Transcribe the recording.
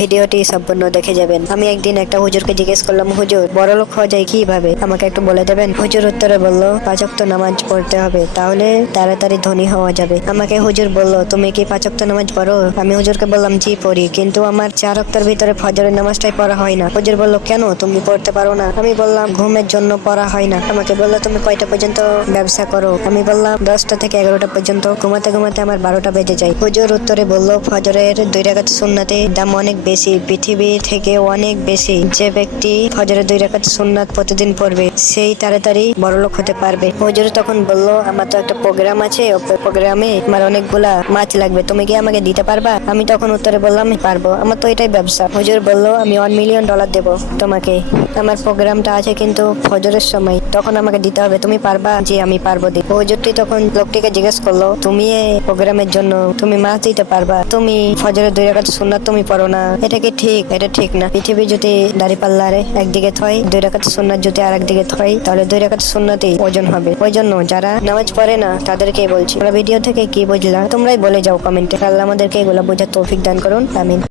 ভিডিওটি সম্পূর্ণ দেখে যাবেন। আমি একদিন একটা হুজুরকে জিজ্ঞেস করলাম, হুজুর বড়লোক হওয়া যায় কিভাবে, আমাকে একটু বলে দেবেন? হুজুর উত্তরে বলল, 5 ওয়াক্ত নামাজ পড়তে হবে, তাহলে তাড়াতাড়ি ধনী হওয়া যাবে। আমাকে হুজুর বলল, তুমি কি 5 ওয়াক্ত নামাজ পড়ো? আমি হুজুরকে বললাম, জি পড়ি, কিন্তু আমার 4 ওয়াক্তের ভিতরে ফজরের নামাজটাই পড়া হয় না। হুজুর বলল, কেন, তুমি পড়তে পারো না? আমি বললাম, ঘুমের জন্য পড়া হয় না। আমাকে বলল, তুমি কয়টা পর্যন্ত ব্যবসা করো? আমি বললাম, 10টা থেকে 11টা পর্যন্ত। ঘুমাতে ঘুমাতে আমার 12টা বেজে যায়। হুজুর উত্তরে বলল, ফজরের 2 রাকাত সুন্নাতের দাম অনেক বেশি, পৃথিবী থেকে অনেক বেশি। যে ব্যক্তি ফজরের 2 রাকাত সুন্নাত প্রতিদিন পড়বে, সেই তাড়াতাড়ি বড়লোক হতে পারবে। হুজুর তখন বলল, আমার তো একটা প্রোগ্রাম আছে, প্রোগ্রামে আমার অনেকগুলা মাছ লাগবে, তুমি কি আমাকে দিতে পারবা? আমি তখন উত্তরে বললাম, আমি পারবো, আমার তো এটাই ব্যবসা। হুজুর বলল, আমি $1 মিলিয়ন দেবো তোমাকে, আমার প্রোগ্রামটা আছে কিন্তু ফজরের সময়, তখন আমাকে দিতে হবে, তুমি পারবা? জি আমি পারবো। হুজুরটি তখন লোকটিকে জিজ্ঞেস করলো, তুমি এই প্রোগ্রামের জন্য তুমি মাছ দিতে পারবা? তুমি ফজরের 2 রাকাত সুন্নাত তুমি পড়ো না, এটা কি ঠিক? এটা ঠিক না। পৃথিবী যদি দাঁড়িপাল্লারে একদিকে থয়, 2 রাকাত সুন্নাত যদি আর একদিকে থয়, তাহলে 2 রাকাত সুন্নাতই ওজন হবে। ওই জন্য যারা নামাজ পড়ে না তাদেরকেই বলছি। তোমরা ভিডিও থেকে কি বুঝলা তোমরাই বলে যাও কমেন্টে। আল্লাহ আমাদেরকে এগুলো বোঝার তৌফিক দান করুন, আমিন।